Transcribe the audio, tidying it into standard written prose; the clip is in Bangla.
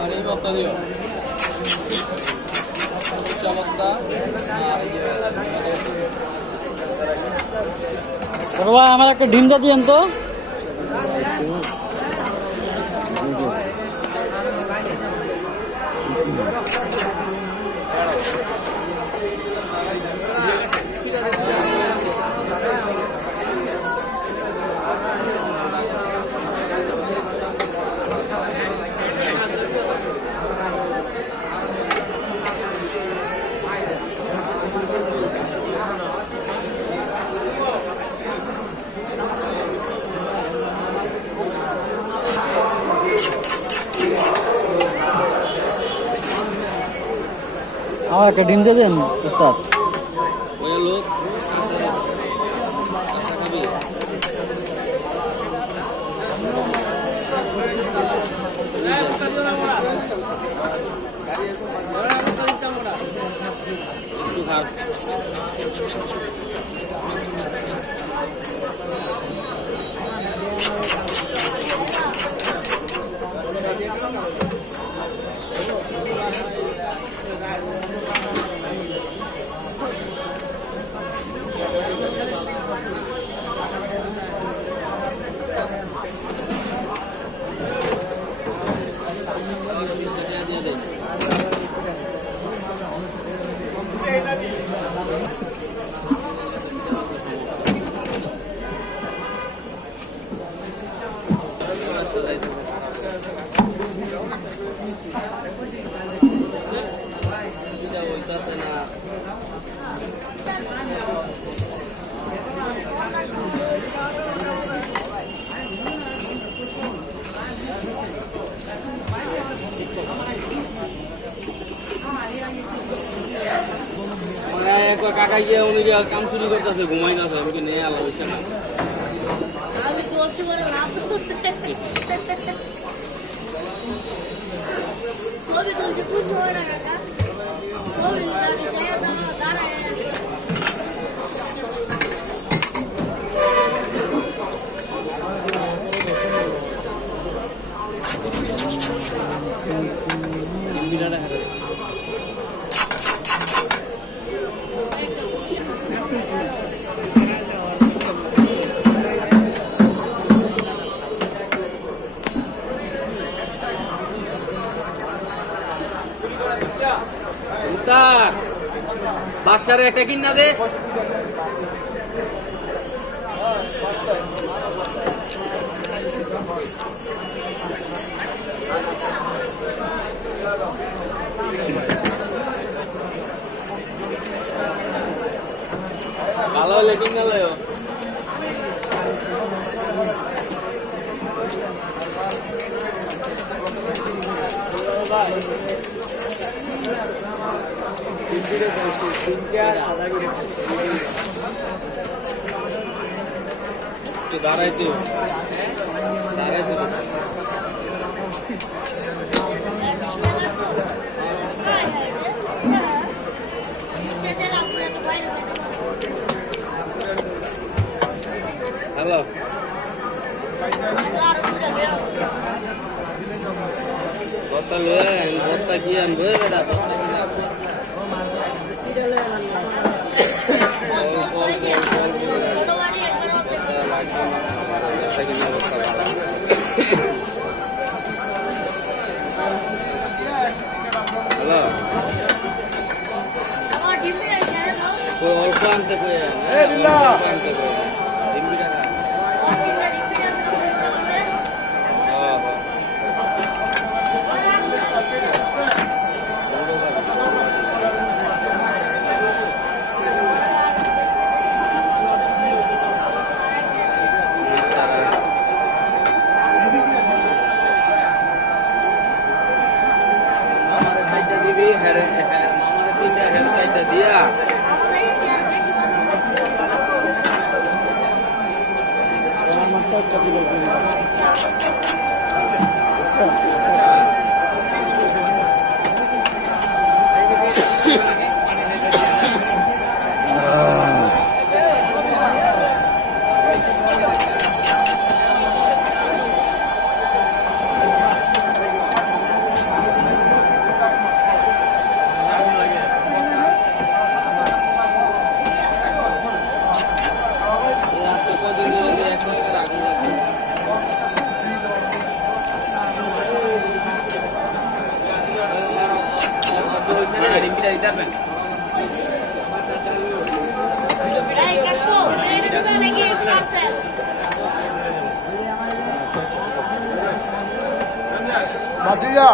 আর এই ভর্তা দিও ভর্তা ভাই আমার একটা ডিমটা দিয়েন তো। আমার একটা ডিম দিয়ে দেন উস্তাদ। লোক খাবি একটু খা একবার কাকা গিয়ে উনি কাম চুরি করতেছে ঘুমাই না আমাকে নিয়ে আলো হচ্ছে না আমি তো অবশ্য বড় লাভ করছে ছবি তুলছে খুব সময় না কাকা ছবি দাঁড়ায় বাসারে একটা কিনা দে ভালো হলে কিনা লয় দাঁড়াইতে হ্যালো ভর্তা লয়ে ভর্তা কি আনবো বেটা হ্যালো অল্প আনতে আনতে দিয়া ভাতিজা